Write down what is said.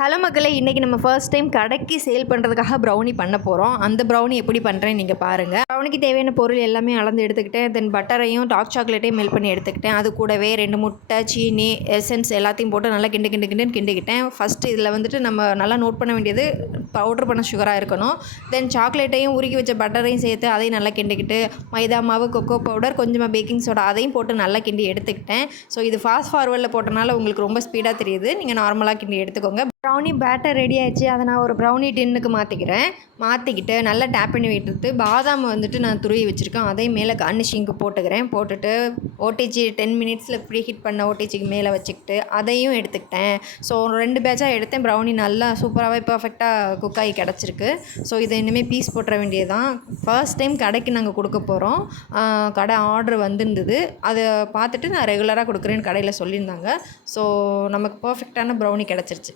Hello மக்களே, இன்றைக்கி நம்ம ஃபர்ஸ்ட் டைம் கடைக்கு சேல் பண்ணுறதுக்காக ப்ரௌனி பண்ண போகிறோம். அந்த ப்ரௌனி எப்படி பண்ணுறேன்னு நீங்கள் பாருங்கள். ப்ரௌனிக்கு தேவையான பொருள் எல்லாமே அளந்து எடுத்துக்கிட்டேன். தென் பட்டரையும் டார்க் சாக்லேட்டையும் மெல்ட் பண்ணி எடுத்துக்கிட்டேன். அது கூடவே 2 முட்டை, சீனி, எசன்ஸ் எல்லாத்தையும் போட்டு நல்லா கிண்டுக்கிட்டேன். ஃபஸ்ட்டு இதில் வந்துட்டு நம்ம நல்லா நோட் பண்ண வேண்டியது பவுட்ரு பண்ண சுகராக இருக்கணும். தென் சாக்லேட்டையும் உருக்கி வச்ச பட்டரையும் சேர்த்து அதையும் நல்லா கிண்டிக்கிட்டு, மைதா மாவு, கொக்கோ பவுடர், கொஞ்சமாக பேக்கிங் சோடா அதையும் போட்டு நல்லா கிண்டி எடுத்துக்கிட்டேன். ஸோ இது ஃபாஸ்ட் ஃபார்வர்டில் போட்டனால உங்களுக்கு ரொம்ப ஸ்பீடாக தெரியுது. நீங்கள் நார்மலாக கிண்டி எடுத்துக்கோங்க. ப்ரௌனி பேட்டர் ரெடி ஆயிடுச்சு. அதை நான் ஒரு ப்ரௌனி டின்னுக்கு மாற்றிக்கிட்டு நல்லா டேப் பண்ணி விட்டுட்டு பாதாம் வந்துட்டு நான் துருவி வச்சுருக்கேன். அதையும் மேலே கார்னிஷிங்க்கு போட்டுட்டு ஓடிஜி 10 மினிட்ஸில் ப்ரீ ஹீட் பண்ண ஓடிஜிக்கு மேலே வச்சுக்கிட்டு அதையும் எடுத்துக்கிட்டேன். ஸோ 2 பேட்சாக எடுத்தேன். ப்ரௌனி நல்லா சூப்பராகவே பர்ஃபெக்டாக குக் ஆகி கிடச்சிருக்கு. ஸோ இதை இனிமேல் பீஸ் போட்டுற வேண்டியதுதான். ஃபர்ஸ்ட் டைம் கடைக்கு நாங்கள் கொடுக்க போகிறோம். கடை ஆர்டர் வந்துருந்தது. அதை பார்த்துட்டு நான் ரெகுலராக கொடுக்குறேன்னு கடையில் சொல்லியிருந்தாங்க. ஸோ நமக்கு பர்ஃபெக்டான ப்ரௌனி கிடச்சிருச்சு.